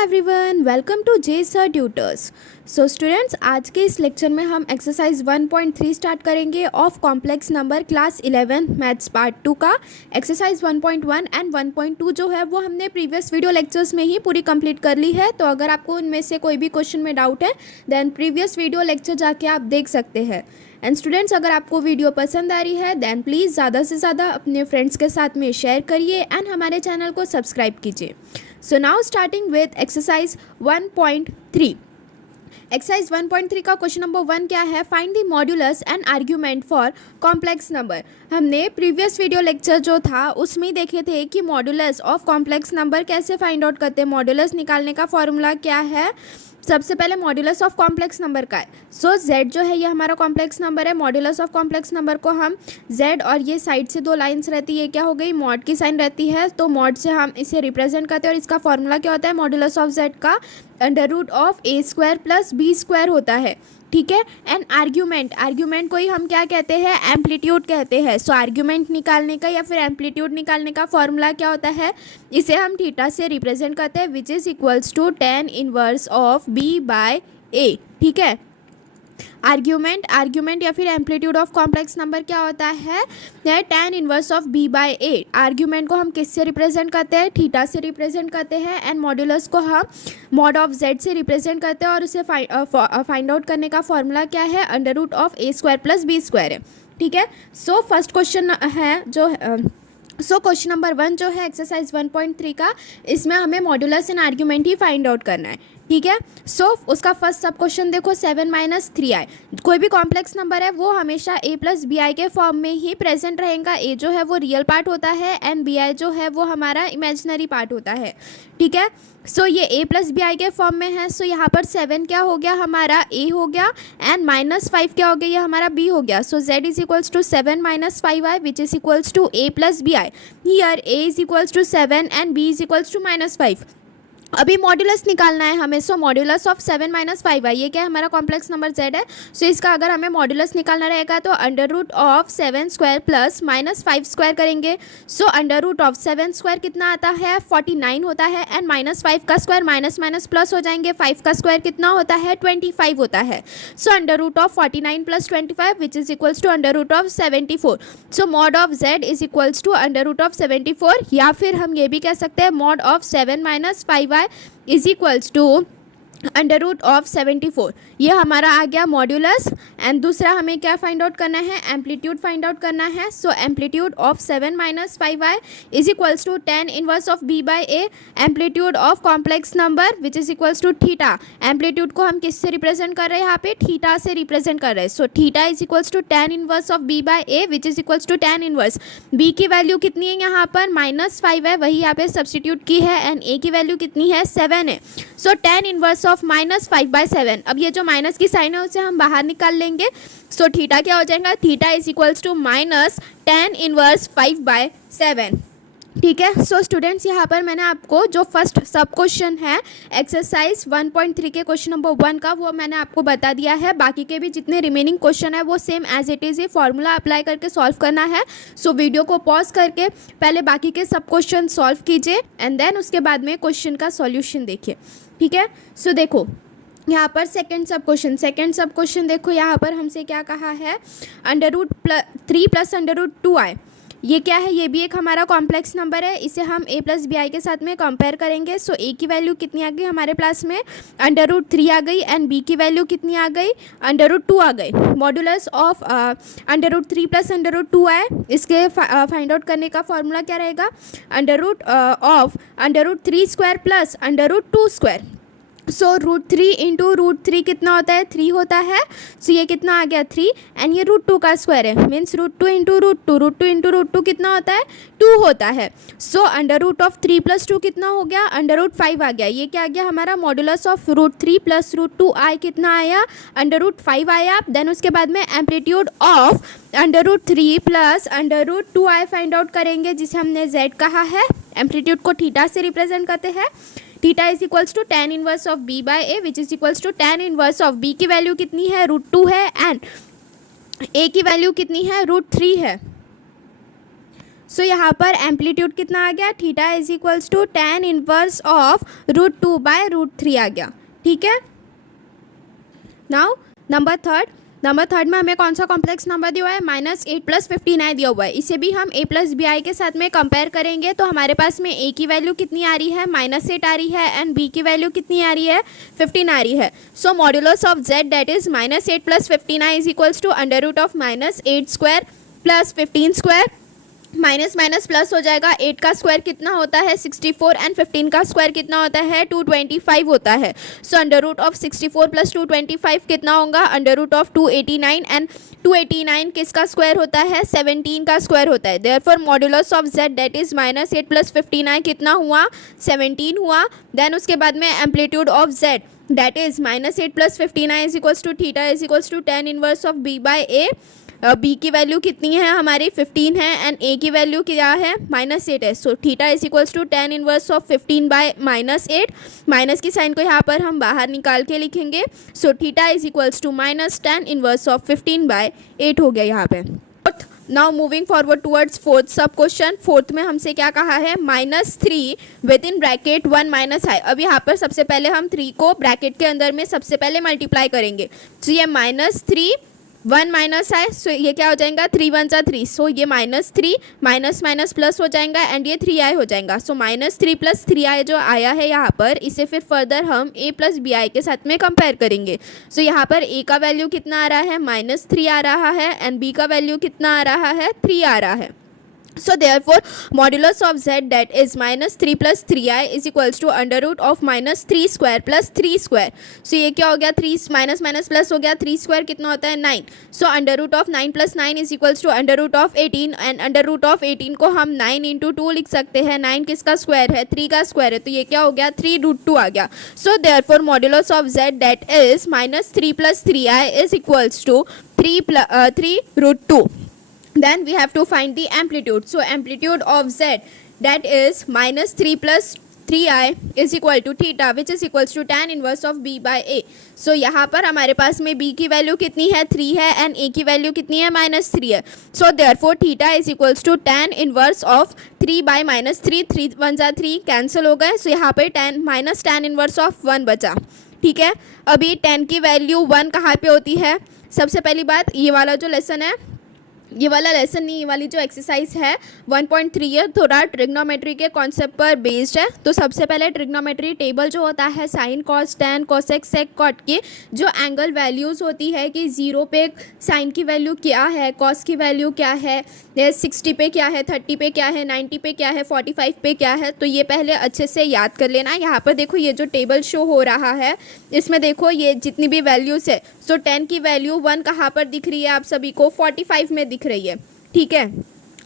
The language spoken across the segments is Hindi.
Everyone, welcome to J sir tutors. So students, आज के इस लेक्चर में हम एक्सरसाइज 1.3 स्टार्ट करेंगे of complex number class 11 maths part 2 का। एक्सरसाइज 1.1 एंड 1.2 जो है वो हमने प्रीवियस वीडियो लेक्चर्स में ही पूरी कंप्लीट कर ली है। तो अगर आपको उनमें से कोई भी क्वेश्चन में डाउट है देन प्रीवियस वीडियो लेक्चर जाके आप देख सकते हैं। एंड स्टूडेंट्स, अगर आपको वीडियो पसंद आ रही है देन प्लीज़ ज़्यादा से ज़्यादा अपने फ्रेंड्स के साथ में शेयर करिए एंड हमारे चैनल को सब्सक्राइब कीजिए। So now starting with exercise 1.3। Exercise 1.3 का क्वेश्चन नंबर 1 क्या है? Find the modulus and argument for complex number. हमने प्रीवियस वीडियो लेक्चर जो था उसमें देखे थे कि मॉड्यूलस ऑफ कॉम्प्लेक्स नंबर कैसे फाइंड आउट करते हैं। मॉड्यूलस निकालने का फॉर्मूला क्या है? सबसे पहले मॉड्यूलस ऑफ कॉम्प्लेक्स नंबर का है। सो z जो है ये हमारा कॉम्प्लेक्स नंबर है। मॉड्यूलस ऑफ कॉम्प्लेक्स नंबर को हम z और ये साइड से दो लाइंस रहती है, क्या हो गई, मॉड की साइन रहती है, तो मॉड से हम इसे रिप्रेजेंट करते हैं और इसका फॉर्मूला क्या होता है? मॉड्यूलस ऑफ z का √a² + b² होता है। ठीक है। एंड आर्ग्यूमेंट को ही हम क्या कहते हैं? एम्पलीट्यूड कहते हैं। सो आर्ग्यूमेंट निकालने का या फिर एम्पलीट्यूड निकालने का फॉर्मूला क्या होता है? इसे हम थीटा से रिप्रेजेंट करते हैं which is equals to tan inverse of b/a। ठीक है। आर्ग्यूमेंट या फिर एम्पलीट्यूड ऑफ कॉम्प्लेक्स नंबर क्या होता है? tan inverse of b/a। Argument को हम किससे रिप्रेजेंट करते हैं? थीटा से रिप्रेजेंट करते हैं। एंड मॉड्यूलस को हम मॉड ऑफ z से रिप्रेजेंट करते हैं और उसे फाइंड आउट करने का फॉर्मूला क्या है? √a² + b² है। ठीक है। सो फर्स्ट क्वेश्चन है जो क्वेश्चन नंबर 1 जो है एक्सरसाइज 1.3 का, इसमें हमें modulus and argument he find out करना है। ठीक है। सो उसका फर्स्ट सब क्वेश्चन देखो, 7 - 3i। कोई भी कॉम्प्लेक्स नंबर है वो हमेशा a + bi के फॉर्म में ही प्रेजेंट रहेगा। a जो है वो रियल पार्ट होता है एंड bi जो है वो हमारा इमेजिनरी पार्ट होता है। ठीक है। सो ये a + bi के फॉर्म में है। सो यहाँ पर 7 क्या हो गया? हमारा a हो गया एंड -5 क्या हो गया? ये हमारा b हो गया। So z is equals to 7 - 5i which is equals to a + bi। Here a is equals to 7 and b is equals to -5। अभी मॉड्यूलस निकालना है हमें। सो मॉड्यूलस ऑफ 7 - 5i, ये क्या है? हमारा कॉम्प्लेक्स नंबर z है। सो इसका अगर हमें मॉड्यूलस निकालना रहेगा तो √7² + -5² करेंगे। सो √7² कितना आता है? 49 होता है एंड -5 का स्क्वायर माइनस प्लस हो जाएंगे। 5 का स्क्वायर कितना होता है? 25 होता है। So √49 + 25 which is equals to √74। So mod of z is equals to √74, या फिर हम ये भी कह सकते हैं mod of 7 - 5i is equals to √74। ये हमारा आ गया मॉड्यूलस। एंड दूसरा हमें क्या फाइंड आउट करना है? एम्पलीट्यूड फाइंड आउट करना है। So amplitude of 7 - 5i is equals to tan inverse of b/a। Amplitude of complex number which is equals to theta. Amplitude को हम किससे रिप्रेजेंट कर रहे हैं? यहाँ पे थीटा से रिप्रेजेंट कर रहे हैं। So theta is equals to tan inverse of b/a which is equals to tan inverse. b की वैल्यू कितनी है? यहाँ पर -5 है, वही यहाँ पे सब्सटीट्यूट की है। एंड a की वैल्यू कितनी है? 7 है। So tan inverse of -5/7। अब ये जो माइनस की साइन है उसे हम बाहर निकाल लेंगे। सो थीटा क्या हो जाएगा? Theta is equals to -tan inverse 5/7। ठीक है। सो स्टूडेंट्स, यहाँ पर मैंने आपको जो फर्स्ट सब क्वेश्चन है एक्सरसाइज 1.3 के क्वेश्चन नंबर 1 का वो मैंने आपको बता दिया है। बाकी के भी जितने रिमेनिंग क्वेश्चन है वो सेम एज इट इज़ ही फॉर्मूला अप्लाई करके सॉल्व करना है। सो वीडियो को पॉज करके पहले बाकी के सब क्वेश्चन सॉल्व कीजिए एंड देन उसके बाद में क्वेश्चन का सॉल्यूशन देखिए। ठीक है। सो देखो यहाँ पर सेकंड सब क्वेश्चन देखो, यहाँ पर हमसे क्या कहा है? √3 + √2i। ये क्या है? ये भी एक हमारा कॉम्प्लेक्स नंबर है। इसे हम a + bi के साथ में कंपेयर करेंगे। सो a की वैल्यू कितनी आ गई हमारे पास में? √3 आ गई एंड b की वैल्यू कितनी आ गई? √2 आ गई। मॉड्यूलस ऑफ √3 + √2i, इसके फाइंड आउट करने का फॉर्मूला क्या रहेगा? √3² + √2²। सो √3 × √3 कितना होता है? 3 होता है। सो ये कितना आ गया? 3 एंड ये √2 का स्क्वायर है मीन्स √2 × √2। √2 × √2 कितना होता है? 2 होता है। सो √3 + 2 कितना हो गया? √5 आ गया। ये क्या आ गया हमारा? मॉड्यूलस ऑफ √3 + √2i कितना आया? √5 आया। देन उसके बाद में amplitude of √3 + √2i find out करेंगे जिसे हमने z कहा है। एम्पलीट्यूड को थीटा से रिप्रेजेंट करते हैं। Theta is equals to tan inverse of b/a which is equals to tan inverse of b की वैल्यू कितनी है? √2 है एंड a की वैल्यू कितनी है? √3 है। सो यहाँ पर एम्पलीट्यूड कितना आ गया, theta is equals to tan inverse of √2/√3 आ गया, ठीक है। नाउ नंबर थर्ड में हमें कौन सा कॉम्प्लेक्स नंबर दिया हुआ है, -8 + 59 दिया हुआ है। इसे भी हम a + bi के साथ में कंपेयर करेंगे तो हमारे पास में a की वैल्यू कितनी आ रही है, -8 आ रही है, एंड b की वैल्यू कितनी आ रही है, 15 आ रही है। So modulus of z that is -8 + 59 is equals to √(-8² + 15², minus minus plus हो जाएगा। 8 का स्क्वायर कितना होता है, 64, एंड 15 का स्क्वायर कितना होता है, 225 होता है। सो √64 + 225 कितना होगा, √289, एंड 289 किसका स्क्वायर होता है, 17 का स्क्वायर होता है। Therefore modulus of z that is -8 + 59 कितना हुआ, 17 हुआ। देन उसके बाद में amplitude of z that is -8 + 59 is equals to theta is equals to tan inverse of b/a। b की वैल्यू कितनी है हमारी, 15 है, एंड a की वैल्यू क्या है, -8 है। So theta is equals to tan inverse of 15/-8। Minus की साइन को यहाँ पर हम बाहर निकाल के लिखेंगे। So theta is equals to -tan inverse of 15/8 हो गया यहाँ पे। Now moving forward towards fourth sub question. Fourth में हमसे क्या कहा है, -3 विद इन ब्रैकेट 1 - i। अब यहाँ पर सबसे पहले हम 3 को ब्रैकेट के अंदर में सबसे पहले मल्टीप्लाई करेंगे। सो ये -3 1 - i, सो ये क्या हो जाएगा, 3 × 1 = 3। सो ये -3 माइनस माइनस प्लस हो जाएगा, एंड ये 3i हो जाएगा। सो -3 + 3i जो आया है यहाँ पर, इसे फिर फर्दर हम a + bi के साथ में कंपेयर करेंगे। सो यहाँ पर a का वैल्यू कितना आ रहा है, -3 आ रहा है, एंड b का वैल्यू कितना आ रहा है, 3 आ रहा है। So therefore modulus of z that is -3 + 3i is equals to √(-3² + 3²। so ये क्या हो गया, 3 माइनस माइनस प्लस हो गया, 3² कितना होता है, 9। So √9 + 9 is equals to √18, and √18 को हम 9 × 2 लिख सकते हैं। 9 किसका स्क्वायर है, 3 का स्क्वायर है, तो ये क्या हो गया, 3√2 आ गया। So therefore modulus of z that is -3 + 3i is equals to 3√2। Then we have to find the amplitude. So amplitude of z that is -3 + 3i is equal to theta which is equals to tan inverse of b/a। so यहाँ पर हमारे पास में b की वैल्यू कितनी है, 3 है, एंड a की वैल्यू कितनी है, -3 है। so therefore theta is equals to tan inverse of 3/-3, 3 × 1 = 3 cancel हो गए। so यहाँ पर tan इनवर्स ऑफ 1 बचा, ठीक है। अभी tan की वैल्यू 1 कहाँ पे होती है, सबसे पहली बात ये वाला जो लेसन है, ये वाला लेसन नहीं, ये वाली जो एक्सरसाइज है 1.3 है, थोड़ा ट्रिग्नोमेट्री के कॉन्सेप्ट पर बेस्ड है। तो सबसे पहले ट्रिग्नोमेट्री टेबल जो होता है sine cos tan cosec sec cot की जो एंगल वैल्यूज़ होती है कि 0 पे साइन की वैल्यू क्या है, कॉस की वैल्यू क्या है, 60 पे क्या है, 30 पे क्या है, 90 पे क्या है, 45 पे क्या है, तो ये पहले अच्छे से याद कर लेना। यहाँ पर देखो ये जो टेबल शो हो रहा है इसमें देखो ये जितनी भी वैल्यूज़ है, सो 10 की वैल्यू 1 कहाँ पर दिख रही है आप सभी को, 45 में दिख रही है, ठीक है।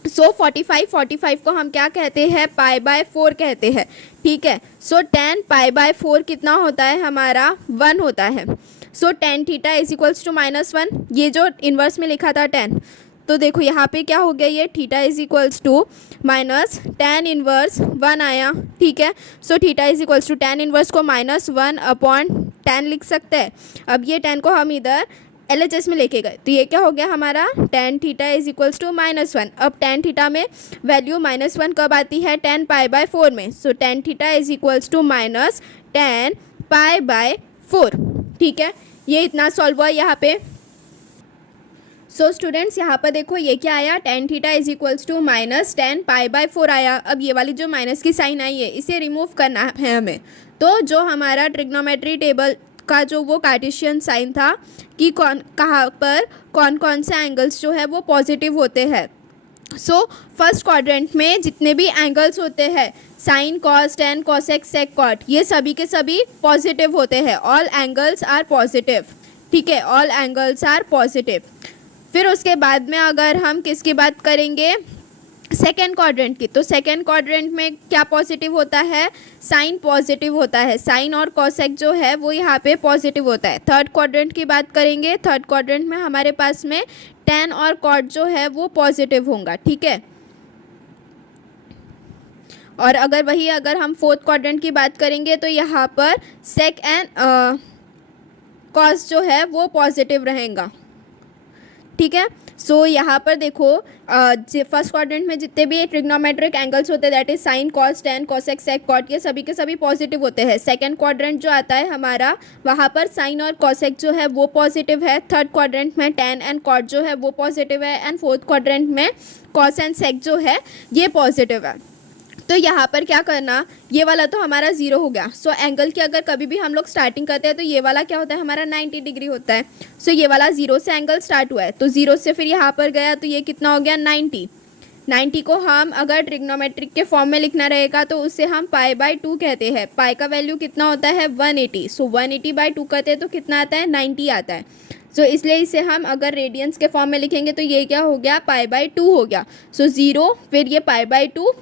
सो 45 को हम क्या कहते हैं, π/4 कहते हैं, ठीक है। सो tan π/4 कितना होता है हमारा, 1 होता है। So tan theta is equals to -1, ये जो इन्वर्स में लिखा था tan, तो देखो यहाँ पे क्या हो गया, ये theta is equals to -tan inverse 1 आया, ठीक है। So theta is equals to tan inverse को -1/tan लिख सकते हैं। अब ये tan को हम इधर LHS में लेके गए, तो ये क्या हो गया हमारा, tan theta is equals to -1। अब tan थीटा में वैल्यू -1 कब आती है, tan π/4 में। So tan theta is equals to -tan π/4, ठीक है। ये इतना सॉल्व हुआ यहाँ पे। सो स्टूडेंट्स यहाँ पर देखो ये क्या आया, tan theta is equals to -tan π/4 आया। अब ये वाली जो माइनस की साइन आई है इसे रिमूव करना है हमें। तो जो हमारा ट्रिग्नोमेट्री टेबल का जो वो कार्टेशियन साइन था कि कहाँ पर कौन कौन से एंगल्स जो है वो पॉजिटिव होते हैं। सो फर्स्ट क्वाड्रेंट में जितने भी एंगल्स होते हैं sine cos tan cosec sec cot, ये सभी के सभी पॉजिटिव होते हैं। ऑल एंगल्स आर पॉजिटिव, ठीक है, ऑल एंगल्स आर पॉजिटिव। फिर उसके बाद में अगर हम किसकी बात करेंगे, सेकेंड क्वाड्रेंट की, तो सेकेंड क्वाड्रेंट में क्या पॉजिटिव होता है, साइन पॉजिटिव होता है, साइन और कोसेक जो है वो यहाँ पे पॉजिटिव होता है। थर्ड क्वाड्रेंट की बात करेंगे, थर्ड क्वाड्रेंट में हमारे पास में टैन और कॉट जो है वो पॉजिटिव होगा, ठीक है। और अगर हम फोर्थ क्वाड्रेंट की बात करेंगे तो यहाँ पर सेक एंड कॉस जो है वो पॉजिटिव रहेगा, ठीक है। सो यहाँ पर देखो फर्स्ट क्वाड्रेंट में जितने भी ट्रिग्नोमेट्रिक एंगल्स होते हैं that is sine cos tan cosec sec cot, ये सभी के सभी पॉजिटिव होते हैं। सेकंड क्वाड्रेंट जो आता है हमारा वहाँ पर साइन और कोसेक जो है वो पॉजिटिव है। थर्ड क्वाड्रेंट में टेन एंड कॉट जो है वो पॉजिटिव है एंड फोर्थ क्वाड्रेंट में कॉस एंड सेक जो है ये पॉजिटिव है। तो यहाँ पर क्या करना, ये वाला तो हमारा जीरो हो गया। सो एंगल की अगर कभी भी हम लोग स्टार्टिंग करते हैं तो ये वाला क्या होता है हमारा 90 डिग्री होता है। सो ये वाला जीरो से एंगल स्टार्ट हुआ है तो जीरो से फिर यहाँ पर गया तो ये कितना हो गया 90 को हम अगर ट्रिग्नोमेट्रिक के फॉर्म में लिखना रहेगा तो उसे हम π/2 कहते हैं। पाई का वैल्यू कितना होता है 180। सो 180/2 करते हैं तो कितना आता है 90 आता है। सो इसलिए इसे हम अगर रेडियंस के फॉर्म में लिखेंगे तो ये क्या हो गया π/2 हो गया। सो 0 फिर ये π/2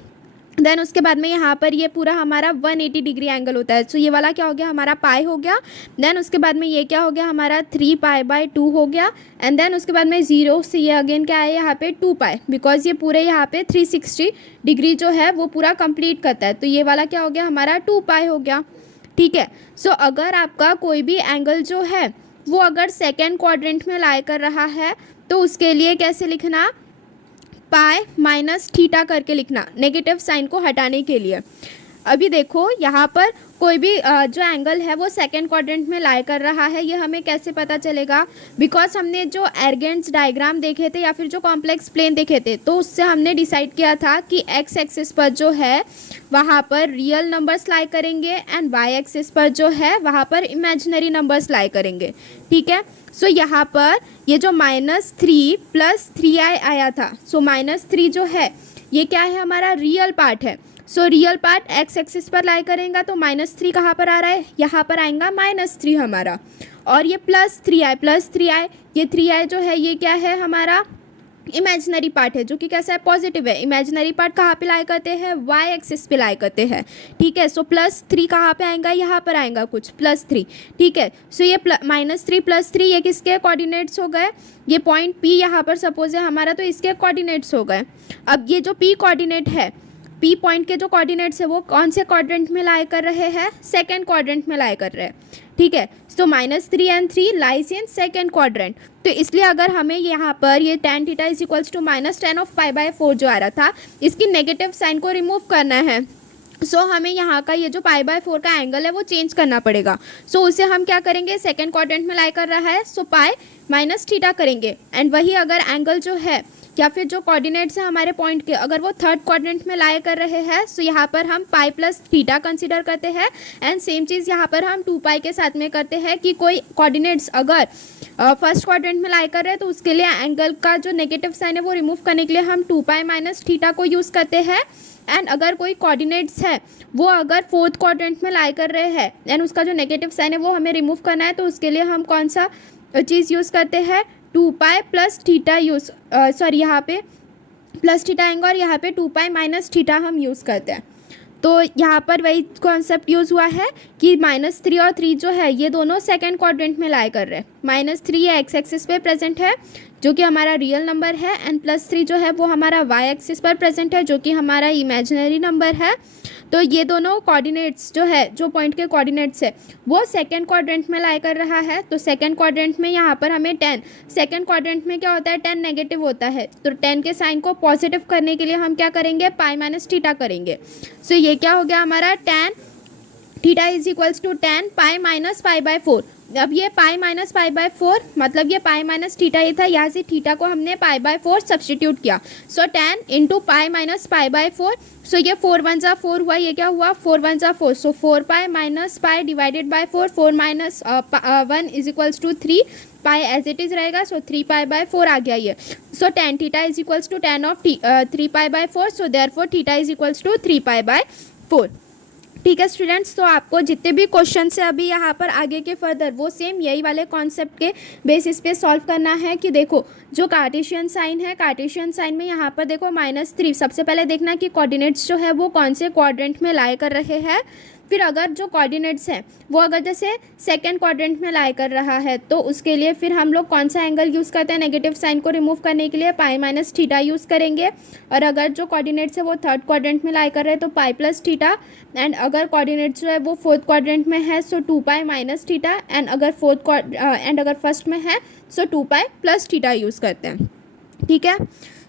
देन उसके बाद में यहाँ पर ये पूरा हमारा 180 डिग्री एंगल होता है। सो ये वाला क्या हो गया हमारा पाई हो गया। देन उसके बाद में ये क्या हो गया हमारा 3π/2 हो गया एंड देन उसके बाद में 0 से ये अगेन क्या है यहाँ पे 2π, बिकॉज ये पूरे यहाँ पे 360 डिग्री जो है वो पूरा कंप्लीट करता है। तो ये वाला क्या हो गया हमारा 2π हो गया। ठीक है। सो अगर आपका कोई भी एंगल जो है वो अगर सेकेंड क्वाड्रेंट में लाई कर रहा है तो उसके लिए कैसे लिखना, पाई माइनस थीटा करके लिखना, नेगेटिव साइन को हटाने के लिए। अभी देखो यहाँ पर कोई भी जो एंगल है वो सेकेंड क्वाड्रेंट में लाई कर रहा है, ये हमें कैसे पता चलेगा, बिकॉज हमने जो एर्गेंस डायग्राम देखे थे या फिर जो कॉम्प्लेक्स प्लेन देखे थे तो उससे हमने डिसाइड किया था कि एक्स एक्सिस पर जो है वहाँ पर रियल नंबर्स लाई करेंगे एंड वाई एक्सिस पर जो है वहाँ पर इमेजिनरी नंबर्स लाई करेंगे। ठीक है। सो यहाँ पर ये जो -3 + 3i आया था, सो -3 जो है ये क्या है हमारा रियल पार्ट है। So real part x axis पर लाई करेंगे तो -3 कहाँ पर आ रहा है, यहाँ पर आएगा -3 हमारा, और ये +3i ये 3i जो है ये क्या है हमारा इमेजिनरी पार्ट है जो कि कैसा है पॉजिटिव है। इमेजिनरी पार्ट कहाँ पे लाई करते हैं, वाई एक्सिस पे लाई करते हैं। ठीक है। सो +3 कहाँ पे आएगा, यहाँ पर आएगा कुछ +3। ठीक है। सो ये -3 + 3 ये किसके कोऑर्डिनेट्स हो गए, ये पॉइंट P यहाँ पर सपोज है हमारा तो इसके कोऑर्डिनेट्स हो गए। अब ये जो P कोऑर्डिनेट है, P पॉइंट के जो कोऑर्डिनेट्स है वो कौन से क्वाड्रेंट में लाई कर रहे हैं, सेकेंड क्वाड्रेंट में लाई कर रहे हैं। ठीक है। So -3 and 3 lies in second quadrant. तो इसलिए अगर हमें यहाँ पर ये tan theta is equals to -10 of π/4 जो आ रहा था इसकी नेगेटिव साइन को रिमूव करना है। सो हमें यहाँ का ये जो π/4 का एंगल है वो चेंज करना पड़ेगा। सो उसे हम क्या करेंगे, सेकेंड क्वाड्रेंट में लाई कर रहा है सो पाई माइनस थीटा करेंगे एंड वही अगर एंगल जो है या फिर जो कोऑर्डिनेट्स है हमारे पॉइंट के अगर वो थर्ड क्वाड्रेंट में लाई कर रहे हैं सो यहाँ पर हम पाई प्लस थीटा कंसीडर करते हैं एंड सेम चीज़ यहाँ पर हम 2π के साथ में करते हैं कि कोई कोऑर्डिनेट्स अगर फर्स्ट क्वाड्रेंट में लाई कर रहे हैं तो उसके लिए एंगल का जो नेगेटिव साइन है वो रिमूव करने के लिए हम 2π माइनस थीटा को यूज़ करते हैं। एंड अगर कोई कोऑर्डिनेट्स है वो अगर फोर्थ क्वाड्रेंट में लाई कर रहे हैं एंड उसका जो नेगेटिव साइन है वो हमें रिमूव करना है तो उसके लिए हम कौन सा चीज़ यूज़ करते हैं, 2π प्लस थीटा यूज़ सॉरी यहाँ पे प्लस थीटा आएंगे और यहाँ पे 2π माइनस थीटा हम यूज़ करते हैं। तो यहाँ पर वही कॉन्सेप्ट यूज़ हुआ है कि -3 और 3 जो है ये दोनों सेकेंड क्वाड्रेंट में लाई कर रहे हैं। -3 ये एक्स एक्सिस पे प्रेजेंट है जो कि हमारा रियल नंबर है एंड +3 जो है वो हमारा वाई एक्सिस पर प्रेजेंट है जो कि हमारा इमेजिनरी नंबर है। तो ये दोनों कोऑर्डिनेट्स जो है जो पॉइंट के कोऑर्डिनेट्स है वो सेकेंड क्वाड्रेंट में लाई कर रहा है। तो सेकेंड क्वाड्रेंट में यहाँ पर हमें 10, सेकेंड क्वाड्रेंट में क्या होता है 10 नेगेटिव होता है तो 10 के साइन को पॉजिटिव करने के लिए हम क्या करेंगे, पाई माइनस थीटा करेंगे। सो ये क्या हो गया हमारा tan theta is equals to tan pi minus π/4। अब ये पाई माइनस π/4 मतलब ये पाई माइनस थीटा ही था, यहाँ से थीटा को हमने π/4 सब्सटीट्यूट किया। सो tan इंटू पाई माइनस π/4। सो ये 4 1 जा 4 हुआ, ये क्या हुआ 4 1 जा 4। So 4π minus pi divided by 4, 4 minus 1 is equals to 3 pi as it is रहेगा। सो 3π/4 आ गया ये। So tan theta is equals to tan of 3π/4। So therefore theta is equals to 3π/4। ठीक है स्टूडेंट्स, तो आपको जितने भी क्वेश्चन है अभी यहाँ पर आगे के फर्दर वो सेम यही वाले कॉन्सेप्ट के बेसिस पे सॉल्व करना है कि देखो जो कार्टेशियन साइन है, कार्टेशियन साइन में यहाँ पर देखो -3 सबसे पहले देखना कि कोऑर्डिनेट्स जो है वो कौन से क्वाड्रेंट में लाई कर रहे हैं। फिर अगर जो कोऑर्डिनेट्स हैं वो अगर जैसे सेकंड क्वाड्रेंट में लाई कर रहा है तो उसके लिए फिर हम लोग कौन सा एंगल यूज़ करते हैं, नेगेटिव साइन को रिमूव करने के लिए पाई माइनस थीटा यूज़ करेंगे। और अगर जो कोऑर्डिनेट्स है वो थर्ड क्वाड्रेंट में लाई कर रहे हैं तो पाई प्लस थीटा। एंड अगर कोऑर्डिनेट्स जो है वो फोर्थ क्वाड्रेंट में है सो 2π माइनस थीटा। एंड अगर फर्स्ट में है सो 2π प्लस थीटा यूज़ करते हैं। ठीक है।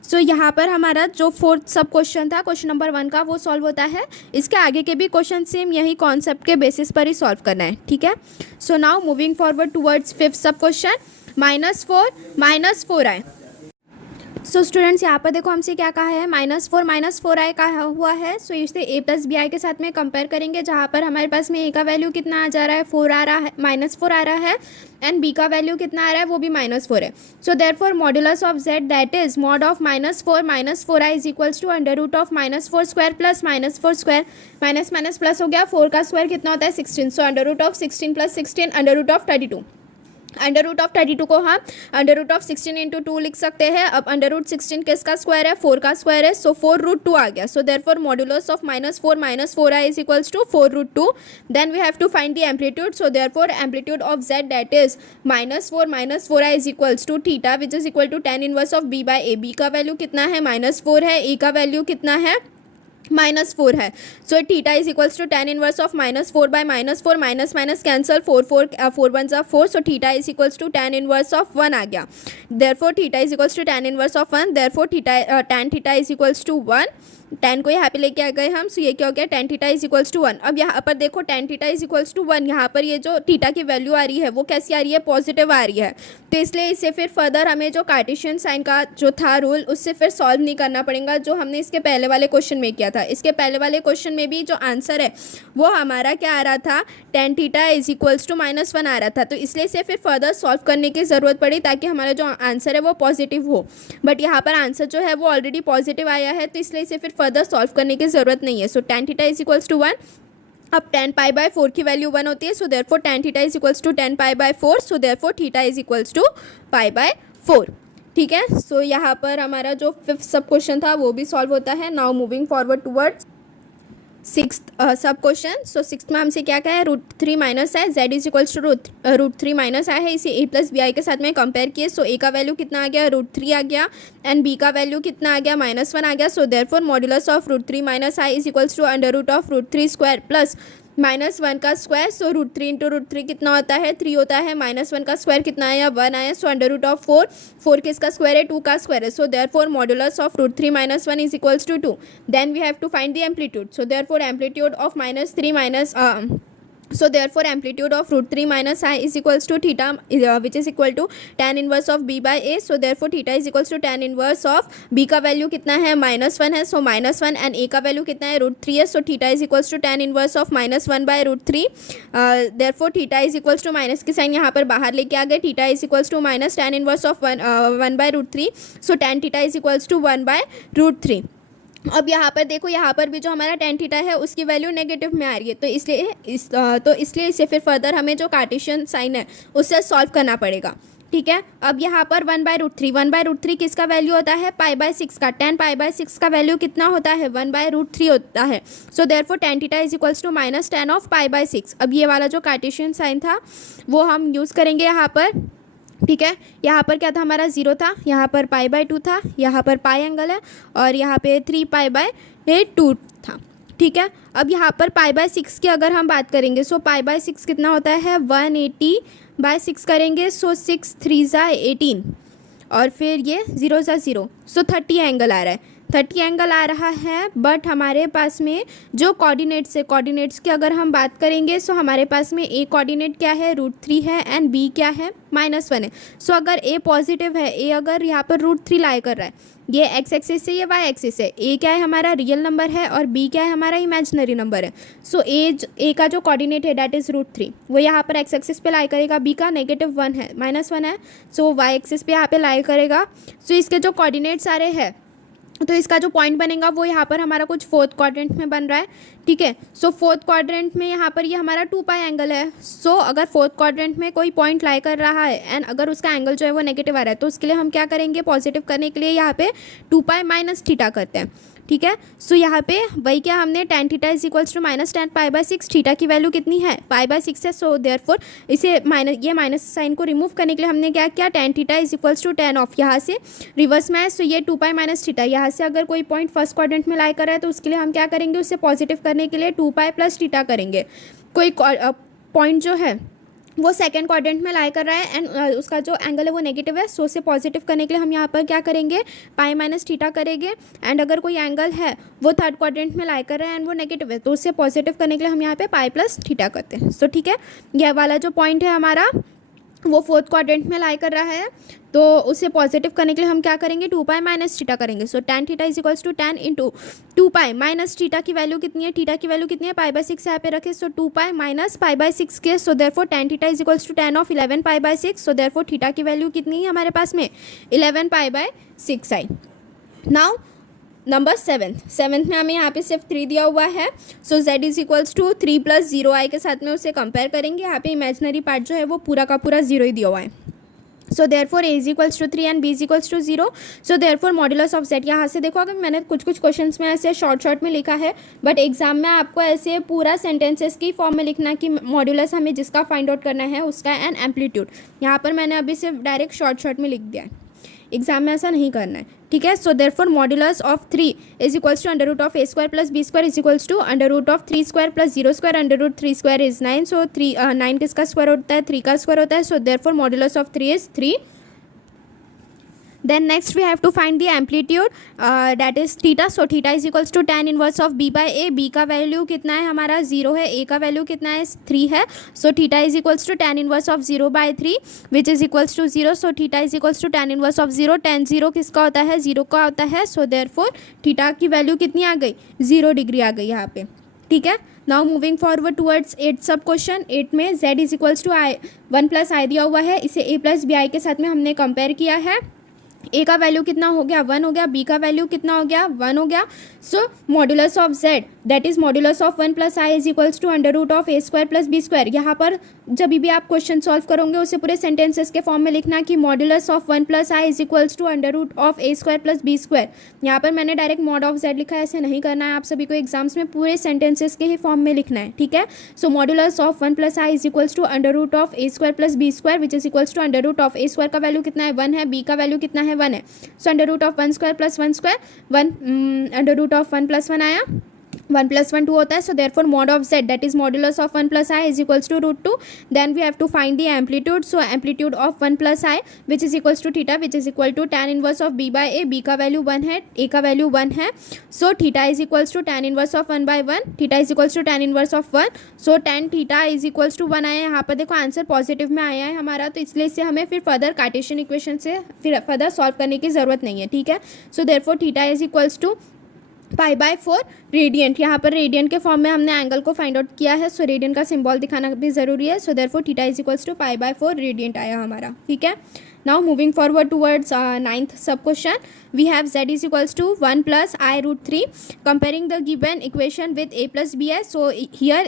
सो यहाँ पर हमारा जो फोर्थ सब क्वेश्चन था क्वेश्चन नंबर 1 का वो सॉल्व होता है। इसके आगे के भी क्वेश्चन सेम यही कॉन्सेप्ट के बेसिस पर ही सॉल्व करना है। ठीक है। So now moving forward towards fifth सब क्वेश्चन, -4 आए। सो स्टूडेंट्स यहाँ पर देखो हमसे क्या कहा है, -4 आई कहा हुआ है। सो इसे a प्लस बी आई के साथ में कंपेयर करेंगे, जहाँ पर हमारे पास में a का वैल्यू कितना आ जा रहा है, 4 आ रहा है, -4 आ रहा है, एंड b का वैल्यू कितना आ रहा है, वो भी -4 है। So therefore modulus of z that is mod of -4 i is equals to under root of -4 square plus -4 square, minus plus हो गया, 4 का स्क्वायर कितना होता है 16। So under root of 16 plus 16 under root of 32। Under root of 32 को हम अंडर रूट ऑफ 16 इंटू 2 लिख सकते हैं। अब अंडर रूट 16 किसका स्क्वायर है, 4 का स्क्वायर है, सो 4√2 आ गया। So therefore modulus of -4 i is equals to 4√2। Then we have to find the amplitude. So therefore amplitude of z that is -4 i is equals to theta which is equal to tan inverse of b by a. b का वैल्यू कितना है, -4 है, a का वैल्यू कितना है, -4 है। So theta is equals to tan inverse of -4 by -4, minus cancel, 4 1 जा 4। So theta is equals to tan inverse of 1 आ गया। Therefore theta is equals to tan inverse of 1, therefore tan theta is equals to 1। tan को यहाँ पे लेके आ गए हम। सो ये क्या हो गया, tan theta is equals to 1। अब यहाँ पर देखो tan theta is equals to 1, यहाँ पर ये जो थीटा की वैल्यू आ रही है वो कैसी आ रही है, पॉजिटिव आ रही है। तो इसलिए इसे फिर फर्दर हमें जो कार्टेशियन साइन का जो था रूल उससे फिर सॉल्व नहीं करना पड़ेगा, जो हमने इसके पहले वाले क्वेश्चन में किया था। इसके पहले वाले क्वेश्चन में भी जो आंसर है वो हमारा क्या आ रहा था, tan theta is equals to -1 आ रहा था। तो इसलिए इसे फिर फर्दर सॉल्व करने की ज़रूरत पड़ी ताकि हमारा जो आंसर है वो पॉजिटिव हो। बट यहाँ पर आंसर जो है वो ऑलरेडी पॉजिटिव आया है, तो इसलिए इसे फिर फर्दर सॉल्व करने की ज़रूरत नहीं है। So tan theta is equals to 1। अब tan पाई बाय 4 की वैल्यू 1 होती है। So therefore tan theta is equals to tan pi by 4। So therefore theta is equals to pi by 4। ठीक है। सो यहाँ पर हमारा जो फिफ्थ सब क्वेश्चन था वो भी सॉल्व होता है। Now moving forward towards sixth sub question. So sixth में हमसे क्या कहा है, √3 माइनस है, z is equals to √3 minus है, इसे a प्लस बी आई के साथ में कंपेयर किए। सो a का वैल्यू कितना आ गया, √3 आ गया, एंड b का वैल्यू कितना आ गया, -1 आ गया। So therefore modulus of √3 minus i is equals to under root of √3 square plus -1 का स्क्वायर। सो √3 इंटू √3 कितना होता है, 3 होता है, -1 का स्क्वायर कितना आया, 1 आया। सो अंडर रूट ऑफ 4 किसका स्क्वायर है, 2 का स्क्वायर है। So therefore modulus of √3 minus 1 is equals to 2। Then we have to find the amplitude. So therefore amplitude of -3 minus so therefore amplitude of √3 minus I is equals to theta which is equal to tan inverse of b by a। so therefore theta is equals to tan inverse of b का वैल्यू कितना है, -1 है, सो -1, एंड a का वैल्यू कितना है, √3 है। So theta is equals to tan inverse of -1 by √3। Therefore theta is equals to minus की साइन यहाँ पर बाहर लेके आ गए, theta is equals to minus tan inverse of 1 by √3। So tan theta is equals to 1 by √3। अब यहाँ पर देखो, यहाँ पर भी जो हमारा tan थीटा है उसकी वैल्यू नेगेटिव में आ रही है, तो इसलिए इसे फिर फर्दर हमें जो कार्टेशियन साइन है उससे सॉल्व करना पड़ेगा। ठीक है। अब यहाँ पर 1/√3 किसका वैल्यू होता है, π/6 का। tan π/6 का वैल्यू कितना होता है, 1/√3 होता है। So therefore tan theta is equals to minus tan of π/6। अब ये वाला जो कार्टेशियन साइन था वो हम यूज़ करेंगे यहाँ पर। ठीक है। यहाँ पर क्या था, हमारा 0 था, यहाँ पर π/2 था, यहाँ पर पाई एंगल है, और यहाँ पे 3π/2 था। ठीक है। अब यहाँ पर π/6 की अगर हम बात करेंगे, सो π/6 कितना होता है, 180/6 करेंगे। सो 6 3 ज़ा 18, और फिर ये 0 ज़ा 0, सो 30 एंगल आ रहा है, 30 एंगल आ रहा है। बट हमारे पास में जो कोऑर्डिनेट्स है, कोऑर्डिनेट्स की अगर हम बात करेंगे, सो हमारे पास में a कोऑर्डिनेट क्या है, √3 है, एंड b क्या है, -1 है। सो अगर a पॉजिटिव है, a अगर यहाँ पर √3 लाई कर रहा है, ये x एक्सिस है, ये y एक्सिस है, a क्या है हमारा रियल नंबर है, और b क्या है हमारा इमेजिनरी नंबर है। सो a का जो कोऑर्डिनेट है डैट इज़ √3, वो यहाँ पर x एक्सिस पे लाई करेगा, b का -1 है, -1 है, सो y एक्सिस पे यहाँ पे लाई करेगा। सो इसके जो कोऑर्डिनेट सारे हैं, तो इसका जो पॉइंट बनेगा वो यहाँ पर हमारा कुछ फोर्थ क्वाड्रेंट में बन रहा है। ठीक है। सो फोर्थ क्वाड्रेंट में यहाँ पर ये हमारा 2π एंगल है। सो अगर फोर्थ क्वाड्रेंट में कोई पॉइंट लाई कर रहा है एंड अगर उसका एंगल जो है वो नेगेटिव आ रहा है, तो उसके लिए हम क्या करेंगे, पॉजिटिव करने के लिए यहाँ पे 2π माइनस थीटा करते हैं। ठीक है। सो यहाँ पे वही क्या हमने tan theta is equals to -tan π/6, theta की वैल्यू कितनी है, π/6 है। सो देयरफॉर इसे ये माइनस साइन को रिमूव करने के लिए हमने क्या किया, tan theta is equals to tan of, यहाँ से रिवर्स में है। सो ये 2π माइनस थीटा, यहाँ से अगर कोई पॉइंट फर्स्ट क्वाड्रेंट में लाई कर रहा है तो उसके लिए हम क्या करेंगे, उससे पॉजिटिव करने के लिए 2π प्लस थीटा करेंगे। कोई पॉइंट जो है वो सेकंड क्वाड्रेंट में लाई कर रहा है एंड उसका जो एंगल है वो नेगेटिव है, सो उसे पॉजिटिव करने के लिए हम यहाँ पर क्या करेंगे, पाई माइनस थीटा करेंगे। एंड अगर कोई एंगल है वो थर्ड क्वाड्रेंट में लाई कर रहा है एंड वो नेगेटिव है, तो उसे पॉजिटिव करने के लिए हम यहाँ पे पाई प्लस थीटा करते हैं। सो ठीक है, यह वाला जो पॉइंट है हमारा वो फोर्थ क्वाड्रेंट में लाई कर रहा है, तो उसे पॉजिटिव करने के लिए हम क्या करेंगे, 2 पाई माइनस थीटा करेंगे। So tan theta is equals to tan into 2 pi minus theta की वैल्यू कितनी है, थीटा की वैल्यू कितनी है, पाई बाई 6 यहाँ पे रखे, सो 2 पाई माइनस पाई बाई 6 के, so therefore tan theta is equals to tan of 11 pi by 6, so therefore theta की वैल्यू कितनी है हमारे पास में, 11 पाई बाई 6 आई। नाउ नंबर सेवन्थ में हमें यहाँ पे सिर्फ 3 दिया हुआ है, so z is equals to 3 plus 0i के साथ में उसे कंपेयर करेंगे। यहाँ पे इमेजिनरी पार्ट जो है वो पूरा का पूरा 0 ही दिया हुआ है। So therefore a is equals to 3 and b is equals to 0। So therefore modulus of z, यहाँ से देखो अगर मैंने कुछ क्वेश्चंस में ऐसे शॉर्ट में लिखा है, बट एग्जाम में आपको ऐसे पूरा सेंटेंसेस की फॉर्म में लिखना कि मॉड्यूलस हमें जिसका फाइंड आउट करना है उसका एंड एम्पलीट्यूड। यहाँ पर मैंने अभी सिर्फ डायरेक्ट शॉर्ट में लिख दिया है, एग्जाम में ऐसा नहीं करना है, ठीक है। So therefore modulus of 3 is equals to under root of a square plus b square is equals to under root of 3 square plus 0 square under root 3 square is 9। So 9 किसका स्क्वायर होता है, 3 का स्क्वायर होता है। So therefore modulus of 3 is 3। Then next we have to find the amplitude, that is theta. So theta is equals to tan inverse of b by a। b का वैल्यू कितना है हमारा 0 है, a का वैल्यू कितना है 3 है। So theta is equals to tan inverse of 0 by 3 which is equals to 0। So theta is equals to tan inverse of 0। tan 0 किसका होता है, 0 का होता है। So therefore theta की वैल्यू कितनी आ गई, 0 डिग्री आ गई यहाँ पे, ठीक है। नाउ मूविंग फॉरवर्ड टुवर्ड्स 8 सब क्वेश्चन। 8 में z is equals to i 1 plus i दिया हुआ है, इसे a प्लस बी आई के साथ में हमने कंपेयर किया है। a का वैल्यू कितना हो गया, 1 हो गया, b का वैल्यू कितना हो गया, 1 हो गया। So modulus of z that is modulus of 1 plus i is equals to under root of a square plus b square. यहाँ पर जब भी आप क्वेश्चन सॉल्व करोगे उसे पूरे सेंटेंसेस के फॉर्म में लिखना कि modulus of 1 plus i is equals to under root of a square plus b square. यहाँ पर मैंने डायरेक्ट मॉड ऑफ z लिखा है, ऐसे नहीं करना है, आप सभी को एग्जाम्स में पूरे सेंटेंसेस के ही फॉर्म में लिखना है, ठीक है। So modulus of 1 plus i is equals to under root of a square plus b square which is equals to under root of a square का वैल्यू कितना है, 1 है, b का वैल्यू कितना है, 1 है। So under root of 1 square plus 1 square 1 under root of 1 plus 1 आया, 1 प्लस 1 2 होता है। So therefore mod of z that is modulus of 1 plus i is equals to root 2। Then we have to find the amplitude. So amplitude of 1 plus i which is equals to theta which is equal to tan inverse of b bye a। b का वैल्यू 1 है, a का वैल्यू 1 है। So theta is equals to tan inverse of 1 by 1, theta is equals to tan inverse of 1। So tan theta is equals to 1 आया है, यहाँ पर देखो आंसर पॉजिटिव में आया है हमारा, तो इसलिए इसे हमें फिर फर्दर कार्टेशियन इक्वेशन से फिर फर्दर सॉल्व करने की ज़रूरत नहीं है, ठीक है। So therefore theta is equals to pi by 4 radiant. यहाँ पर रेडियंट के फॉर्म में हमने एंगल को फाइंड आउट किया है, सो रेडियंट का सिंबल दिखाना भी ज़रूरी है। So therefore theta is equals to pi by 4 radiant आया हमारा, ठीक है। Now moving forward towards 9th सब question. we have z is equals to 1 plus I root 3 comparing the given equation with a plus b as। so here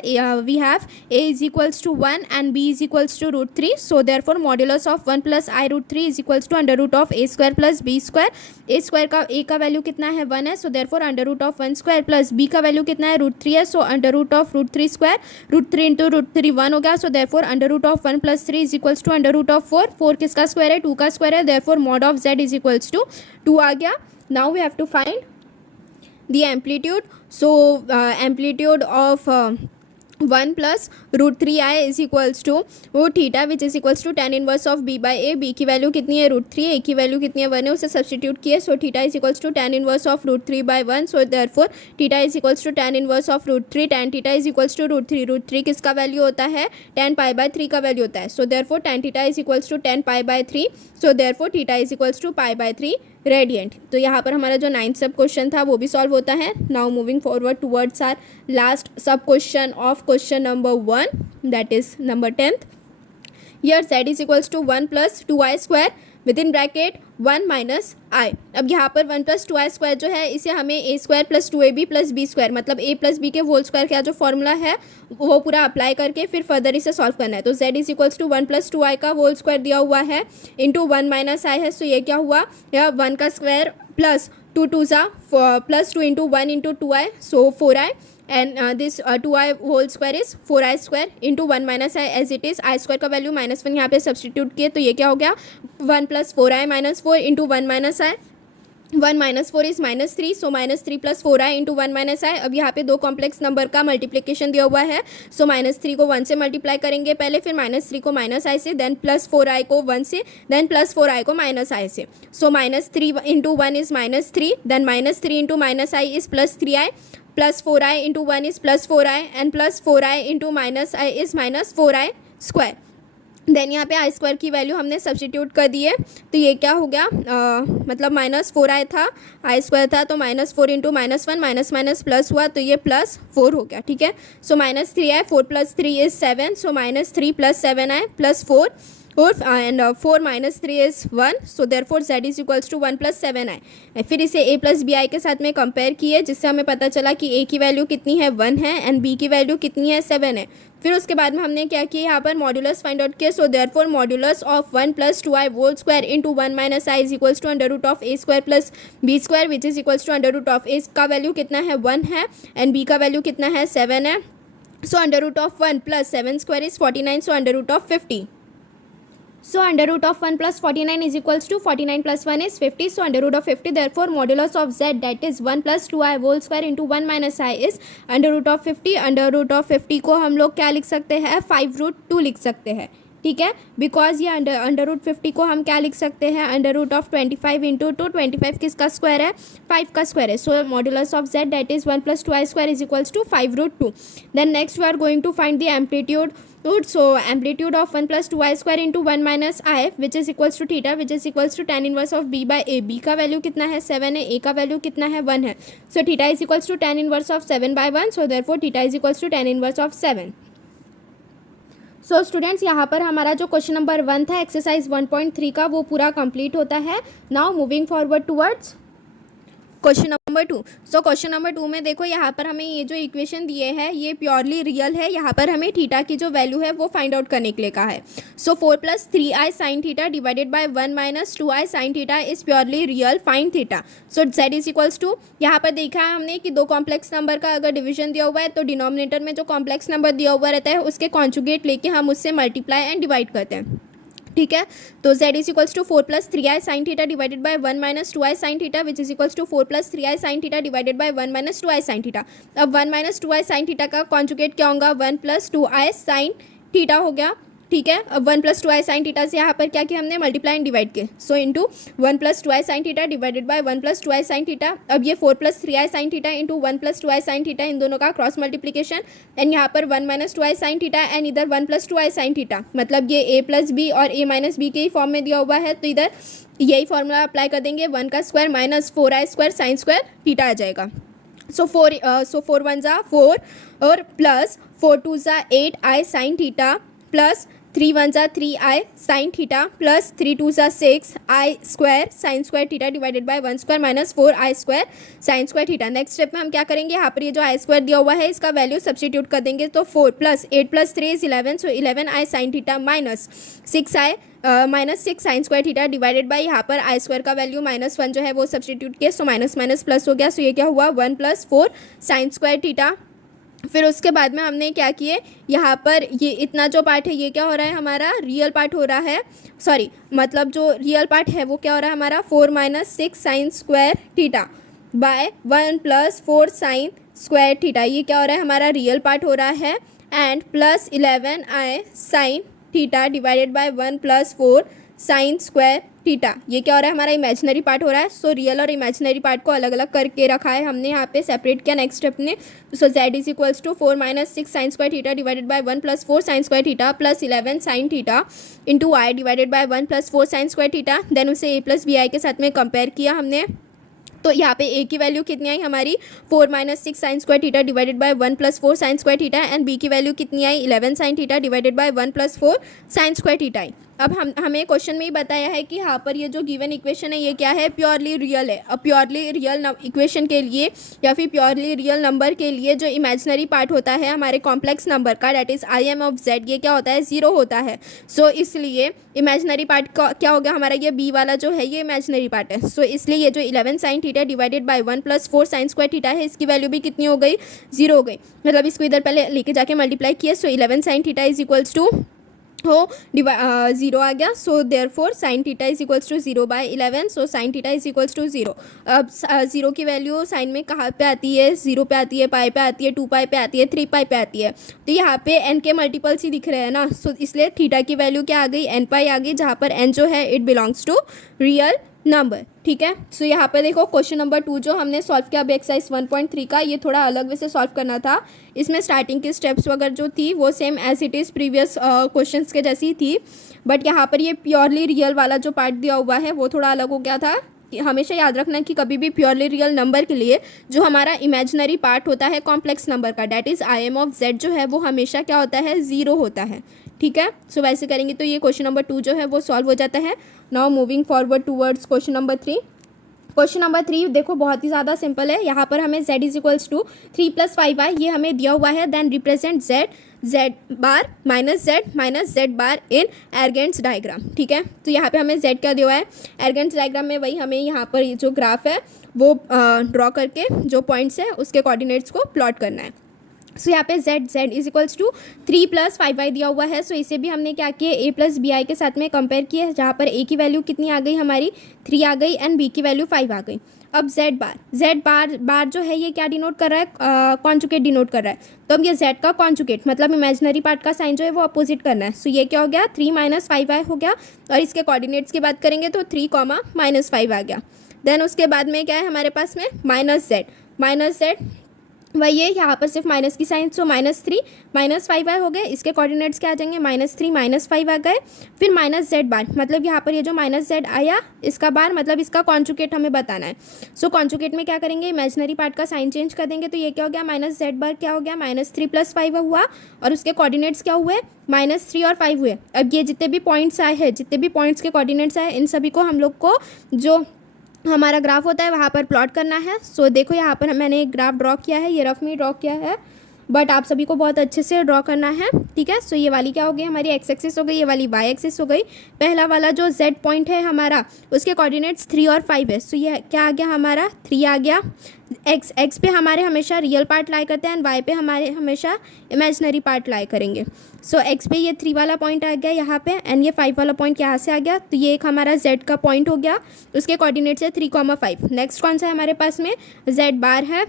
we have a is equals to 1 and b is equals to root 3। so therefore modulus of 1 plus I root 3 is equals to under root of a square plus b square। a square का a का वैल्यू कितना है, 1 है। so therefore under root of 1 square plus b का वैल्यू कितना है, root 3 है। so under root of root 3 square, root 3 into root 3 1 हो गया। so therefore under root of 1 plus 3 is equals to under root of 4। 4 किसका स्क्वायर है, 2 का स्क्वायर है। therefore mod of z is equals to 2 आ गया। now we have to find the amplitude। so amplitude of 1 plus root 3i is equals to वो theta which is equals to tan inverse of b by a। b की वैल्यू कितनी है, रूट 3, a की वैल्यू कितनी है, 1 है, उसे सब्सटीट्यूट किए। So theta is equals to tan inverse of root 3 by 1। So therefore theta is equals to tan inverse of root 3, tan theta is equals to root 3। Root 3 किसका वैल्यू होता है, tan पाई बाई 3 का वैल्यू होता है। So therefore tan theta is equals to tan pi by 3। So therefore theta is equals to pi by 3 radiant. तो यहाँ पर हमारा जो 9th सब क्वेश्चन था वो भी सॉल्व होता है। Now moving forward towards our last sub question of question number 1 that is number 10th। Here z is equals to 1 plus 2i square within bracket 1 minus i। अब यहाँ पर 1 plus 2i square जो है इसे हमें a square plus 2ab plus b square मतलब a plus b के होल स्क्वायर का जो फॉर्मूला है वो पूरा अप्लाई करके फिर फर्दर इसे सॉल्व करना है। तो z is equals to 1 plus 2i का होल स्क्वायर दिया हुआ है इंटू 1 माइनस आई है। सो ये क्या हुआ, यह 1 का स्क्वायर प्लस 2 2 ज़ा plus 2 into 1 into 2i so 4i and this 2i whole square is 4i square into 1 minus i as it is। i square का वैल्यू -1 यहाँ पे सब्सटीट्यूट किए तो ये क्या हो गया, 1 plus 4i minus 4 into 1 minus i one minus four is minus three, so minus three plus four i into one minus i. अब यहाँ पे दो कॉम्प्लेक्स नंबर का मल्टीप्लिकेशन दिया हुआ है, सो माइनस थ्री को वन से मल्टीप्लाई करेंगे पहले, फिर माइनस थ्री को माइनस आई से, देन प्लस फोर आई को वन से, देन प्लस फोर आई को माइनस आई से। So minus three into one is minus three, then minus three into minus i is plus three i, plus four i into one is plus four i, and plus four i into minus i is minus four i square. Then यहाँ पे आई स्क्वायर की वैल्यू हमने सब्सटीट्यूट कर दी है, तो ये क्या हो गया, मतलब माइनस फोर आई था, आई स्क्वायर था, तो minus four into minus one, minus minus plus हुआ, तो ये प्लस फोर हो गया। ठीक है, so minus three i, four plus three is seven, so minus three plus seven i plus four, and four minus three is one, so therefore z is equals to one plus seven i. फिर इसे ए प्लस बी आई के साथ में कंपेयर किए, जिससे हमें पता चला कि ए की वैल्यू कितनी है, वन है, एंड बी की वैल्यू कितनी है, सेवन है। फिर उसके बाद में हमने क्या किया, यहाँ पर मॉड्यूलस फाइंड आउट किया, so therefore modulus of one plus two i whole square into one minus i is equals to under root of a square plus b square, which is equals to under root of a का वैल्यू कितना है, वन है, एंड बी का वैल्यू कितना है, सेवन है। So under root of one plus seven square is 49, so under root of 50। So under root of 1 plus 49 is equals to 49 plus 1 is 50. So under root of 50, therefore modulus of z, that is 1 plus 2i whole square into 1 minus I is under root of 50. Under root of 50 को हम लोग क्या लिख सकते हैं, 5 रूट 2 लिख सकते हैं। ठीक है, बिकॉज ये अंडर रूट 50 को हम क्या लिख सकते हैं, under root of 25 into two, 25 किसका स्क्वायर है, 5 का स्क्वायर है। So modulus of z, that is 1 plus 2i square is equals to 5 root 2. Then next we are going to find the amplitude. So amplitude of 1 plus 2i square into 1 minus I, which is equals to theta, which is equals to tan inverse of b by a. b का वैल्यू कितना है, 7 है, a का वैल्यू कितना है, 1 है। So theta is equals to tan inverse of 7 by 1, so therefore theta is equals to tan inverse of 7। So students, यहाँ पर हमारा जो क्वेश्चन नंबर 1 था एक्सरसाइज 1.3 का, वो पूरा कंप्लीट होता है। Now moving forward towards question number 2। So question number 2 में देखो, यहाँ पर हमें ये जो इक्वेशन दिए हैं ये प्योरली रियल है। यहाँ पर हमें थीटा की जो वैल्यू है वो फाइंड आउट करने के लिए कहा है। So 4 plus 3i sine theta divided by 1 minus 2i sine theta is purely real, find theta. So z is equals to, यहाँ पर देखा है हमने कि दो कॉम्प्लेक्स नंबर का अगर डिवीजन दिया हुआ है तो डिनोमिनेटर में जो कॉम्प्लेक्स नंबर दिया हुआ रहता है उसके कॉन्जुगेट लेके हम उससे मल्टीप्लाई एंड डिवाइड करते हैं। ठीक है, तो z is equals to 4 plus 3i sine theta divided by 1 minus 2i sine theta, which is equals to 4 plus 3i sine theta divided by 1 minus 2i sine theta. अब 1 माइनस 2i साइन थीटा का कॉन्जुगेट क्या होगा, 1 प्लस 2i साइन थीटा हो गया। ठीक है, अब 1 प्लस 2i साइन थीटा से यहाँ पर क्या किया हमने, मल्टीप्लाई एंड डिवाइड किए। So into 1 plus 2i sine theta divided by 1 plus 2i sine theta. अब ये 4 plus 3i sine theta into 1 plus 2i sine theta, इन दोनों का क्रॉस मल्टीप्लिकेशन, एंड यहाँ पर 1 minus 2i sine theta and इधर 1 प्लस 2i साइन थीटा, मतलब ये a प्लस बी और a माइनस बी के ही फॉर्म में दिया हुआ है, तो इधर यही फॉर्मूला अप्लाई कर देंगे, 1 का square minus 4i square sine square theta आ जाएगा। सो 4 1 जा 4 और प्लस 4 2 जा 8i साइन थीटा प्लस 3 1 जा 3i साइन थीटा प्लस 3 2 जा 6i square sine square theta divided by 1 square minus 4i square sine square theta. Next step में हम क्या करेंगे, यहाँ पर ये जो आई स्क्वायर दिया हुआ है इसका वैल्यू सब्सटीट्यूट कर देंगे, तो 4 plus 8 plus 3 is 11, so 11i sine theta minus 6i minus 6 sine square theta divided bye यहाँ पर आई स्क्वायर का वैल्यू -1 जो है वो सब्सटीट्यूट किया, सो माइनस माइनस प्लस हो गया, सो ये क्या हुआ 1 प्लस 4 साइन स्क्वायर थीटा। फिर उसके बाद में हमने क्या किए, यहाँ पर ये इतना जो पार्ट है ये क्या हो रहा है हमारा, रियल पार्ट हो रहा है, सॉरी मतलब जो रियल पार्ट है वो क्या हो रहा है हमारा 4 minus 6 sine square theta by 1 plus 4 sine square theta, ये क्या हो रहा है हमारा रियल पार्ट हो रहा है, and plus 11i sign theta divided by 1 plus 4 sine square theta, ये क्या हो रहा है हमारा इमेजिनरी पार्ट हो रहा है। सो रियल और इमेजिनरी पार्ट को अलग अलग करके रखा है हमने, यहाँ पे सेपरेट किया नेक्स्ट स्टेप ने। So z is equals to 4 minus 6 sine square theta divided by 1 plus 4 sine square theta plus 11 sine theta into I divided by 1 plus 4 sine square theta, then उसे a प्लस बी आई के साथ में कंपेयर किया हमने, तो यहाँ पे a की वैल्यू कितनी आई हमारी 4 minus 6 sine square theta divided by 1 plus 4 sine square theta, and b की वैल्यू कितनी आई 11 sine theta divided by 1 plus 4 sine square theta आई। अब हमें क्वेश्चन में ही बताया है कि यहाँ पर ये जो गिवन इक्वेशन है ये क्या है, प्योरली रियल है। अब प्योरली रियल इक्वेशन के लिए या फिर प्योरली रियल नंबर के लिए जो इमेजिनरी पार्ट होता है हमारे कॉम्प्लेक्स नंबर का, that is I am of Z, ये क्या होता है 0 होता है। सो इसलिए इमेजिनरी पार्ट का क्या हो गया हमारा, ये b वाला जो है ये इमेजिनरी पार्ट है। सो इसलिए ये जो 11 sine theta divided by 1 plus 4 sine square theta है इसकी वैल्यू भी कितनी हो गई 0 हो गई, मतलब इसको इधर पहले लेके जाके मल्टीप्लाई किए। So 11 sine theta is equals to हो 0 आ गया. So there four sine theta is equals to 0/11. So sine theta is equals to 0. अब 0 की वैल्यू साइन में कहाँ पे आती है? 0 पे आती है, पाई पे आती है, 2 पाई पे आती है, 3 पाई पे आती है. तो यहाँ पे एन के मल्टीपल्स ही दिख रहे हैं ना. सो इसलिए थीटा की वैल्यू क्या आ गई? एन पाई आ गई, जहाँ पर एन जो है it belongs to real number. ठीक है. सो यहाँ पे देखो क्वेश्चन नंबर 2 जो हमने सॉल्व किया अब एक्सरसाइज 1.3 का, ये थोड़ा अलग वे से सॉल्व करना था. इसमें स्टार्टिंग की स्टेप्स वगैरह जो थी वो same as it is previous questions के जैसी थी. बट यहाँ पर ये प्योरली रियल वाला जो पार्ट दिया हुआ है वो थोड़ा अलग हो गया था. कि हमेशा याद रखना कि कभी भी प्योरली रियल नंबर के लिए जो हमारा इमेजिनरी पार्ट होता है कॉम्प्लेक्स नंबर का, that is I am of Z, जो है वो हमेशा क्या होता है? 0 होता है. ठीक है. सो वैसे करेंगे तो ये क्वेश्चन नंबर 2 जो है वो सॉल्व हो जाता है. Now moving forward towards question number 3. Question number 3 देखो बहुत ही ज़्यादा सिंपल है. यहाँ पर हमें z is equals to 3 + 5y ये हमें दिया हुआ है. देन रिप्रेजेंट z बार माइनस z बार इन एर्गेंस डायग्राम. ठीक है. तो यहाँ पे हमें z क्या दिया हुआ है? एर्गेंस डायग्राम में वही हमें यहाँ पर जो ग्राफ है वो ड्रॉ करके जो पॉइंट्स है उसके कोऑर्डिनेट्स को प्लॉट करना है. सो यहाँ पे z is equals to 3 + 5y दिया हुआ है. सो इसे भी हमने क्या किया? a + bi के साथ में कंपेयर किया, जहाँ पर a की वैल्यू कितनी आ गई हमारी? 3 आ गई एंड b की वैल्यू 5 आ गई. अब z बार जो है ये क्या डिनोट कर रहा है? कॉन्जुगेट डिनोट कर रहा है. तो अब ये z का कॉन्जुगेट मतलब इमेजिनरी पार्ट का साइन जो है वो अपोजिट करना है. सो ये क्या हो गया? 3 - 5y हो गया. और इसके कोऑर्डिनेट्स की बात करेंगे तो 3, -5 आ गया. देन उसके बाद में क्या है हमारे पास में? माइनस z वही है, यहाँ पर सिर्फ माइनस की साइन. सो -3 -5y हो गए. इसके कोऑर्डिनेट्स क्या आ जाएंगे? -3 -5 आ गए. फिर -z बार मतलब यहाँ पर ये जो -z आया इसका बार मतलब इसका कॉन्जुगेट हमें बताना है. सो कॉन्जुगेट में क्या करेंगे? इमेजिनरी पार्ट का साइन चेंज कर देंगे. तो ये क्या हो गया? -z बार क्या हो गया? -3 + 5 हुआ. और उसके कोऑर्डिनेट्स क्या हुए? -3 और 5 हुए. अब ये जितने भी पॉइंट्स आए हैं, जितने भी पॉइंट्स के कोऑर्डिनेट्स आए, इन सभी को हम लोग को जो हमारा ग्राफ होता है वहाँ पर प्लॉट करना है. सो देखो यहाँ पर मैंने एक ग्राफ ड्रॉ किया है, ये रफ में ड्रॉ किया है, बट आप सभी को बहुत अच्छे से ड्रॉ करना है. ठीक है. सो ये वाली क्या हो गई हमारी? एक्स एक्सिस हो गई, ये वाली वाई एक्सिस हो गई. पहला वाला जो z पॉइंट है हमारा उसके कोऑर्डिनेट्स 3 और 5 है. सो ये क्या आ गया हमारा? 3 आ गया. एक्स पे हमारे हमेशा रियल पार्ट लाई करते हैं एंड वाई पे हमारे हमेशा इमेजिनरी पार्ट लाई करेंगे. सो एक्स पे ये 3 वाला पॉइंट आ गया यहाँ पे एंड ये 5 वाला पॉइंट यहाँ से आ गया. तो ये एक हमारा z का पॉइंट हो गया. उसके कोऑर्डिनेट्स है 3, 5. नेक्स्ट कौन सा है हमारे पास में? z बार है.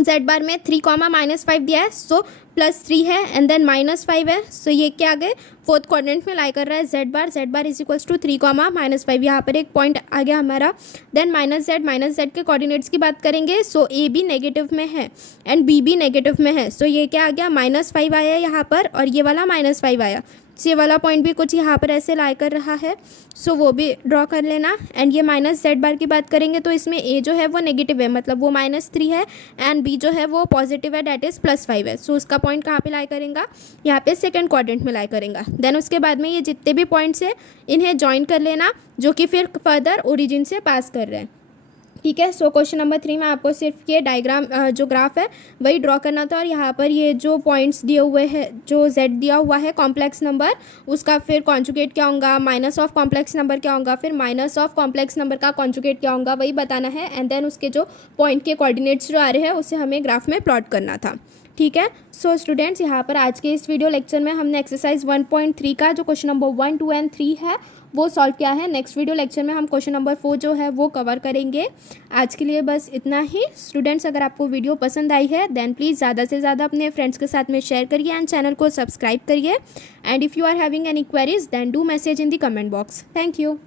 z बार में 3, -5 दिया है. सो +3 है एंड देन -5 है. सो ये क्या आ गए? फोर्थ क्वाड्रेंट में लाई कर रहा है z bar is equals to 3, -5. यहाँ पर एक पॉइंट आ गया हमारा. देन -z के कोऑर्डिनेट्स की बात करेंगे. सो a भी नेगेटिव में है एंड b भी नेगेटिव में है. सो ये क्या आ गया? -5 आया यहाँ पर और ये वाला -5 आया. सो ये वाला पॉइंट भी कुछ यहाँ पर ऐसे लाई कर रहा है. सो वो भी ड्रॉ कर लेना. एंड ये -z बार की बात करेंगे तो इसमें a जो है वो नेगेटिव है मतलब वो -3 है एंड b जो है वो पॉजिटिव है डैट इज़ +5 है. सो उसका पॉइंट कहाँ पे लाई करेंगे? यहाँ पे सेकंड क्वाड्रेंट में लाई करेंगे. देन उसके बाद में ये जितने भी पॉइंट्स है इन्हें ज्वाइन कर लेना जो कि फिर फर्दर ओरिजिन से पास कर रहे हैं. ठीक है. सो क्वेश्चन नंबर 3 में आपको सिर्फ ये डायग्राम जो ग्राफ है वही ड्रॉ करना था. और यहाँ पर ये जो पॉइंट्स दिए हुए हैं, जो z दिया हुआ है कॉम्प्लेक्स नंबर, उसका फिर कॉन्जुगेट क्या होगा? माइनस ऑफ कॉम्प्लेक्स नंबर क्या होगा? फिर माइनस ऑफ कॉम्प्लेक्स नंबर का कॉन्जुगेट क्या होगा? वही बताना है. एंड देन उसके जो पॉइंट के कोऑर्डिनेट्स जो आ रहे हैं उसे हमें ग्राफ में प्लॉट करना था. ठीक है. सो स्टूडेंट्स यहाँ पर आज के इस वीडियो लेक्चर में हमने एक्सरसाइज 1.3 का जो क्वेश्चन नंबर 1, 2 एंड 3 है वो सॉल्व किया है. नेक्स्ट वीडियो लेक्चर में हम क्वेश्चन नंबर 4 जो है वो कवर करेंगे. आज के लिए बस इतना ही. स्टूडेंट्स अगर आपको वीडियो पसंद आई है देन प्लीज़ ज़्यादा से ज़्यादा अपने फ्रेंड्स के साथ में शेयर करिए एंड चैनल को सब्सक्राइब करिए. And if you are having any queries then do message in the comment box. Thank you.